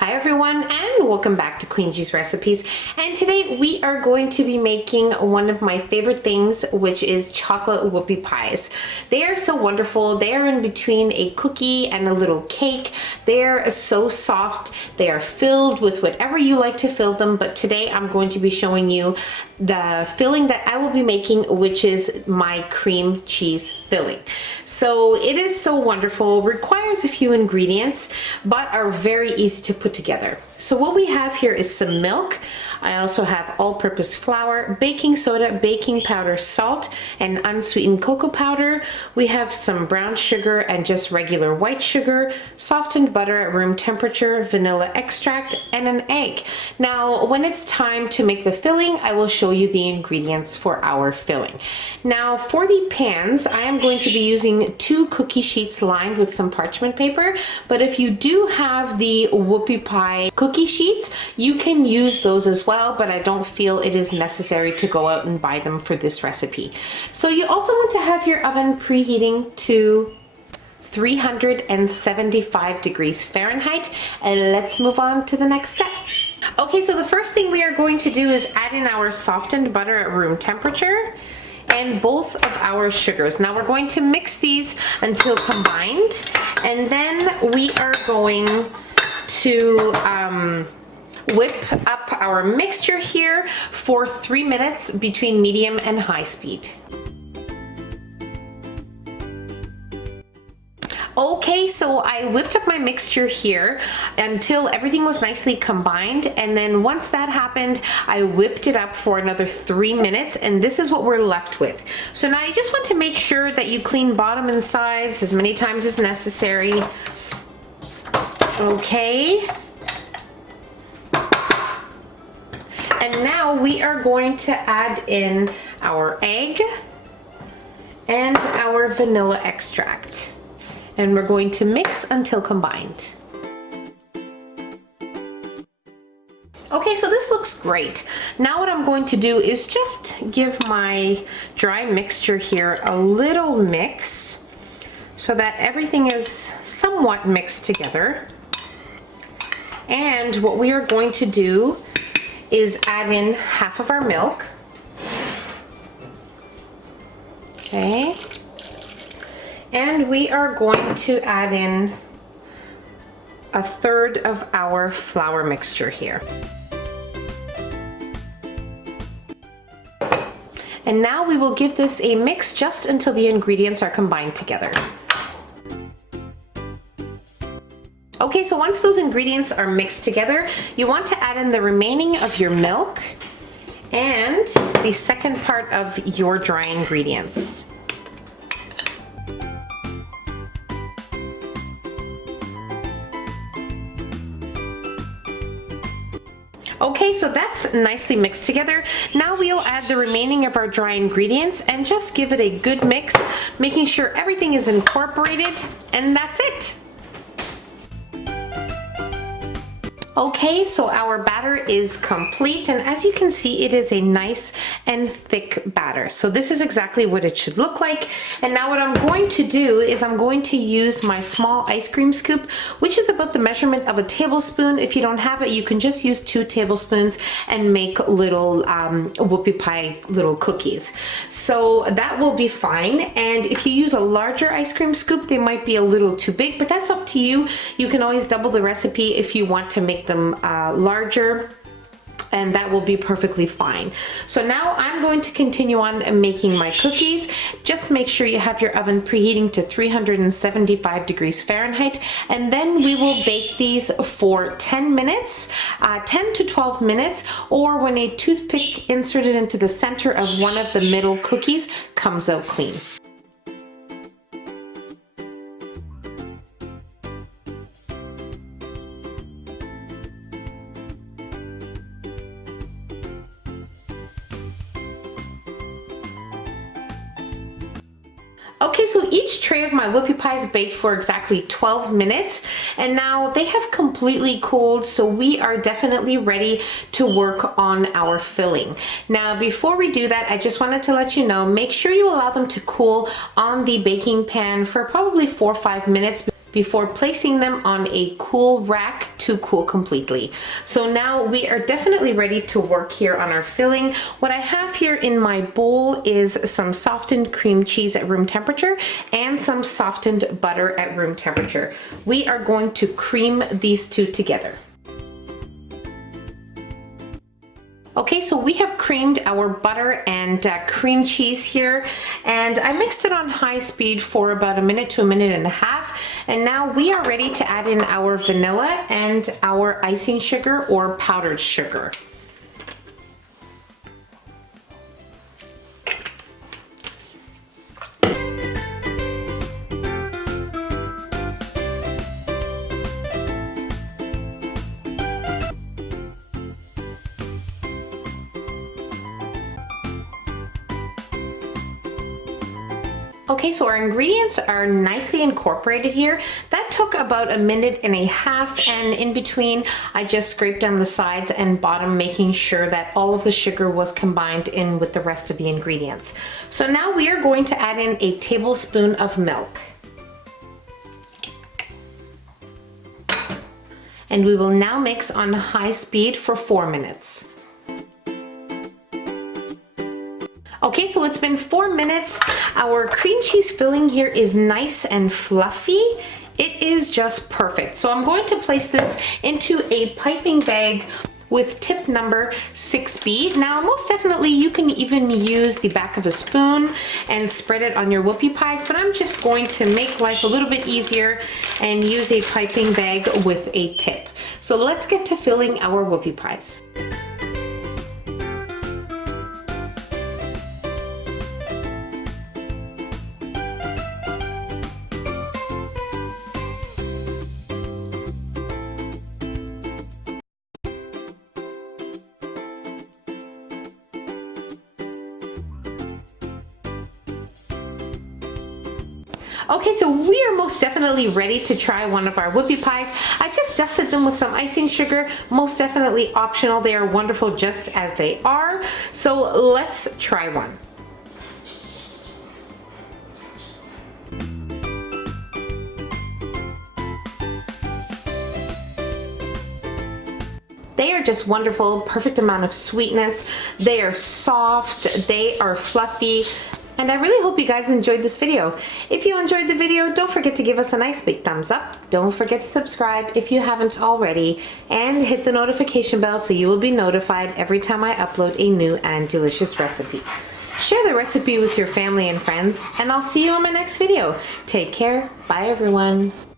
Hi everyone, and welcome back to Queen G's Recipes. And today we are going to be making one of my favorite things, which is chocolate whoopie pies. They are so wonderful. They are in between a cookie and a little cake. They are so soft. They are filled with whatever you like to fill them, but today I'm going to be showing you the filling that I will be making, which is my cream cheese filling. So it is so wonderful, requires a few ingredients, but are very easy to put together. So what we have here is some milk. I also have all-purpose flour, baking soda, baking powder, salt, and unsweetened cocoa powder. We have some brown sugar and just regular white sugar, softened butter at room temperature, vanilla extract, and an egg. Now, when it's time to make the filling, I will show you the ingredients for our filling. Now, for the pans, I am going to be using 2 cookie sheets lined with some parchment paper, but if you do have the whoopie pie cookie sheets, you can use those as well, but I don't feel it is necessary to go out and buy them for this recipe. So you also want to have your oven preheating to 375 degrees Fahrenheit, and let's move on to the next step. Okay, so the first thing we are going to do is add in our softened butter at room temperature and both of our sugars. Now we're going to mix these until combined, and then we are going to whip up our mixture here for 3 minutes between medium and high speed. Okay, so I whipped up my mixture here until everything was nicely combined, and then once that happened, I whipped it up for another 3 minutes, and this is what we're left with. So now you just want to make sure that you clean bottom and sides as many times as necessary. Okay. And now we are going to add in our egg and our vanilla extract. And we're going to mix until combined. Okay, so this looks great. Now what I'm going to do is just give my dry mixture here a little mix so that everything is somewhat mixed together. And what we are going to do is add in half of our milk. Okay. And we are going to add in a third of our flour mixture here. And now we will give this a mix just until the ingredients are combined together. Okay, so once those ingredients are mixed together, you want to add in the remaining of your milk and the second part of your dry ingredients. Okay, so that's nicely mixed together. Now we'll add the remaining of our dry ingredients and just give it a good mix, making sure everything is incorporated, and that's it. Okay, so our batter is complete, and as you can see, it is a nice and thick batter. So this is exactly what it should look like. And now what I'm going to do is I'm going to use my small ice cream scoop, which is about the measurement of a tablespoon. If you don't have it, you can just use 2 tablespoons and make little whoopie pie little cookies. So that will be fine. And if you use a larger ice cream scoop, they might be a little too big, but that's up to you. You can always double the recipe if you want to make them larger, and that will be perfectly fine. So now I'm going to continue on making my cookies. Just make sure you have your oven preheating to 375 degrees Fahrenheit, and then we will bake these for 10 minutes, 10 to 12 minutes, or when a toothpick inserted into the center of one of the middle cookies comes out clean. Okay, so each tray of my whoopie pies baked for exactly 12 minutes, and now they have completely cooled, so we are definitely ready to work on our filling. Now, before we do that, I just wanted to let you know, make sure you allow them to cool on the baking pan for probably 4 or 5 minutes before placing them on a cool rack to cool completely. So now we are definitely ready to work here on our filling. What I have here in my bowl is some softened cream cheese at room temperature and some softened butter at room temperature. We are going to cream these two together. Okay, so we have creamed our butter and cream cheese here, and I mixed it on high speed for about a minute to a minute and a half. And now we are ready to add in our vanilla and our icing sugar or powdered sugar. Okay, so our ingredients are nicely incorporated here. That took about a minute and a half, and in between I just scraped down the sides and bottom, making sure that all of the sugar was combined in with the rest of the ingredients. So now we are going to add in a tablespoon of milk. And we will now mix on high speed for 4 minutes. Okay, so it's been 4 minutes. Our cream cheese filling here is nice and fluffy. It is just perfect. So I'm going to place this into a piping bag with tip number 6B. Now, most definitely you can even use the back of a spoon and spread it on your whoopie pies, but I'm just going to make life a little bit easier and use a piping bag with a tip. So let's get to filling our whoopie pies. Okay, so we are most definitely ready to try one of our whoopie pies. I just dusted them with some icing sugar, most definitely optional. They are wonderful just as they are. So let's try one. They are just wonderful, perfect amount of sweetness. They are soft, they are fluffy. And I really hope you guys enjoyed this video. If you enjoyed the video, don't forget to give us a nice big thumbs up. Don't forget to subscribe if you haven't already, and hit the notification bell so you will be notified every time I upload a new and delicious recipe. Share the recipe with your family and friends, and I'll see you in my next video. Take care. Bye, everyone.